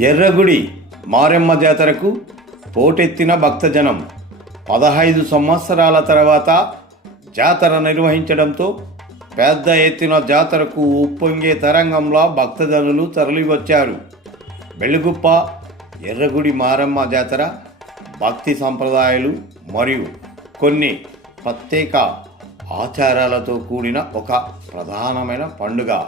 ఎర్రగుడి మారెమ్మ జాతరకు పోటెత్తిన భక్తజనం పదహైదు సంవత్సరాల తర్వాత జాతర నిర్వహించడంతో పెద్ద ఎత్తున జాతరకు ఉప్పొంగే తరంగంలో భక్తజనులు తరలివచ్చారు. బెల్లుగుప్ప ఎర్రగుడి మారమ్మ జాతర భక్తి సంప్రదాయాలు మరియు కొన్ని ప్రత్యేక ఆచారాలతో కూడిన ఒక ప్రధానమైన పండుగ.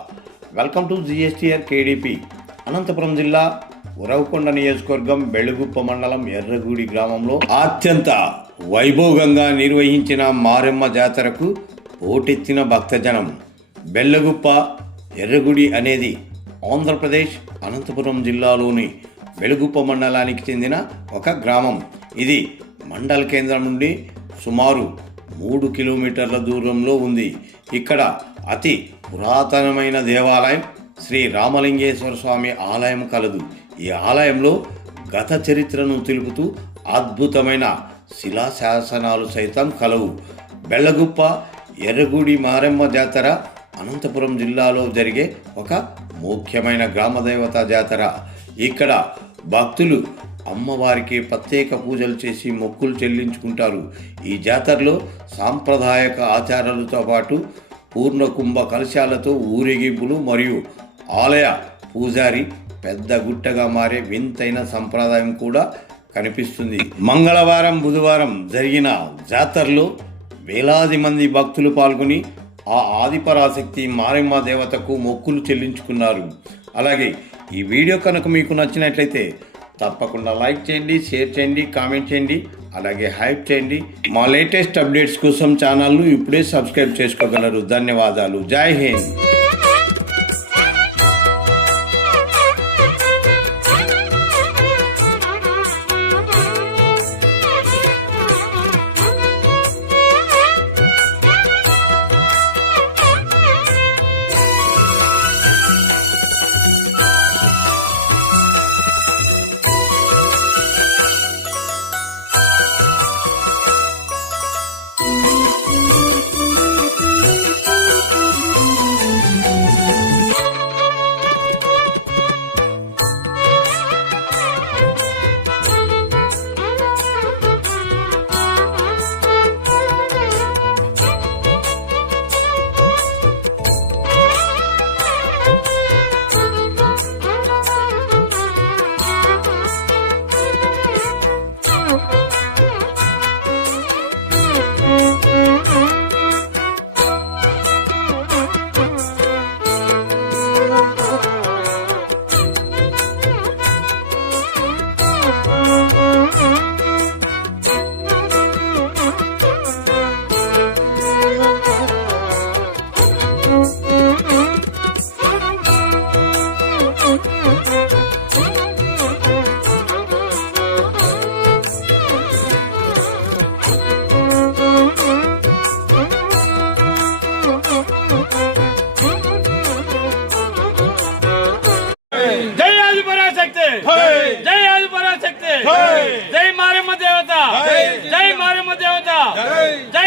Welcome to G S T R K D P. Anantapuram జిల్లా ఉరవకొండ నియోజకవర్గం బెళగుప్ప మండలం ఎర్రగూడి గ్రామంలో అత్యంత వైభోగంగా నిర్వహించిన మారెమ్మ జాతరకు ఓటెత్తిన భక్తజనం. బెల్లగుప్ప ఎర్రగుడి అనేది ఆంధ్రప్రదేశ్ అనంతపురం జిల్లాలోని వెలుగుప్ప మండలానికి చెందిన ఒక గ్రామం. ఇది మండల కేంద్రం నుండి సుమారు మూడు కిలోమీటర్ల దూరంలో ఉంది. ఇక్కడ అతి పురాతనమైన దేవాలయం శ్రీ రామలింగేశ్వర స్వామి ఆలయం కలదు. ఈ ఆలయంలో గత చరిత్రను తెలుపుతూ అద్భుతమైన శిలాశాసనాలు సైతం కలవు. బెల్లగుప్ప ఎర్రగూడి మారెమ్మ జాతర అనంతపురం జిల్లాలో జరిగే ఒక ముఖ్యమైన గ్రామదేవత జాతర. ఇక్కడ భక్తులు అమ్మవారికి ప్రత్యేక పూజలు చేసి మొక్కులు చెల్లించుకుంటారు. ఈ జాతరలో సాంప్రదాయక ఆచారాలతో పాటు పూర్ణ కుంభ కలశాలతో ఊరేగింపులు మరియు ఆలయ పూజారి పెద్ద గుట్టగా మారే వింతైన సంప్రదాయం కూడా కనిపిస్తుంది. మంగళవారం బుధవారం జరిగిన జాతరలో వేలాది మంది భక్తులు పాల్గొని ఆ ఆదిపరాశక్తి మారెమ్మ దేవతకు మొక్కులు చెల్లించుకున్నారు. అలాగే ఈ వీడియో కనుక మీకు నచ్చినట్లయితే తప్పకుండా లైక్ చేయండి షేర్ చేయండి కామెంట్ చేయండి అలాగే హైప్ చేయండి. మా లేటెస్ట్ అప్డేట్స్ కోసం ఛానల్ను ఇప్పుడే సబ్స్క్రైబ్ చేసుకోగలరు. ధన్యవాదాలు. జై హింద్.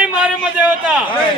మారమ్మ దేవత జై